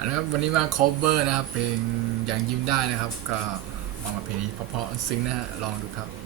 อันนะครับวันนี้มา cover นะครับเพลงอย่างยิ้มได้นะครับ ก็มามาเพลงนี้เพราะๆซึ้งนะฮะลองดูครับ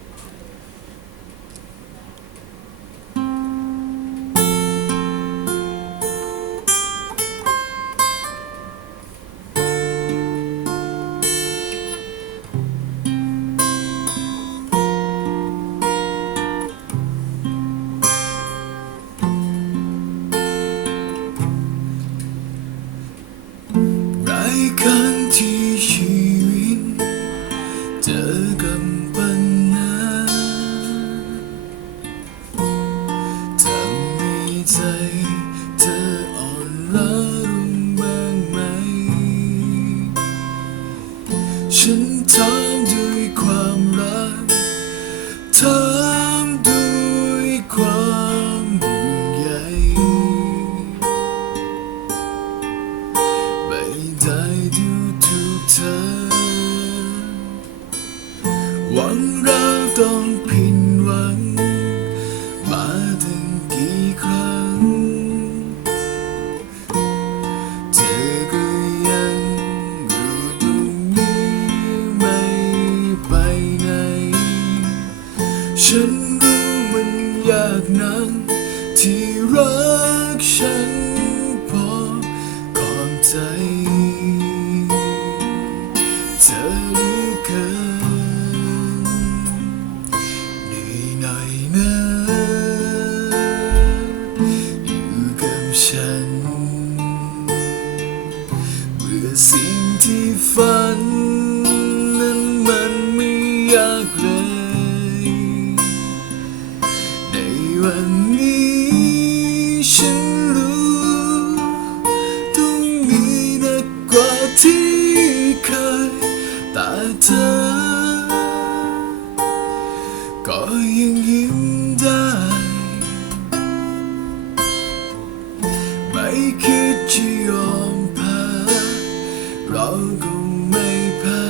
ครั้งที่ชีวิตเจอกับปัญหาทำให้ใจเธออ่อนล้าลงบ้างไหม ฉันถามด้วยความรัก หวังเราต้องผิดหวัง มาถึงกี่ครั้ง เธอก็ยังอยู่ตรงนี้ไม่ไปไหน ฉันรู้มันยากนักที่รักฉันพอก่อนใจ สิ่งที่ฝัน นั้นมันไม่ยากเลย ในวันนี้ฉัน เราคงไม่แพ้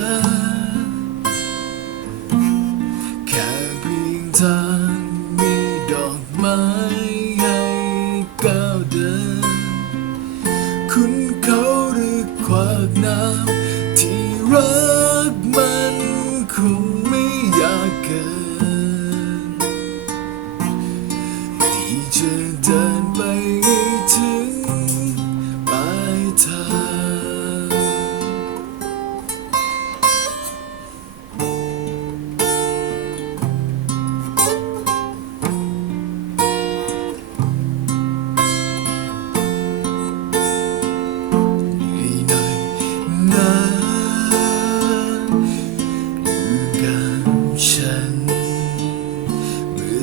แค่เพียงทางมีดอกไม้ให้ก้าวเดิน คุณเขาหรือขวากน้ำที่รักมันคงไม่ยากเกิน ที่จะเดินไป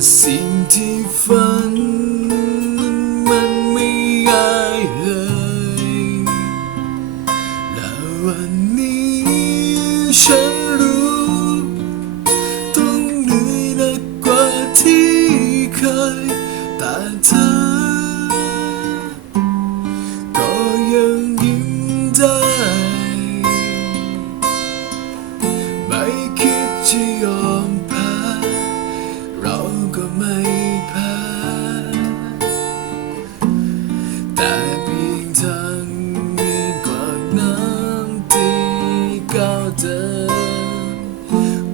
สิ่งที่ฝัน น้ำที่ก้าวเดิน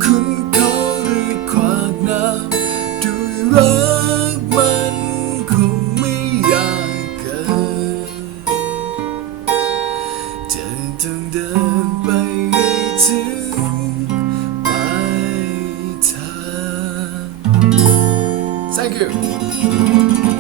คุณเขาหรือขวากน้ำด้วยรักมันคงไม่ยากเกินจะต้องเดินไปให้ถึงปลายทาง thank you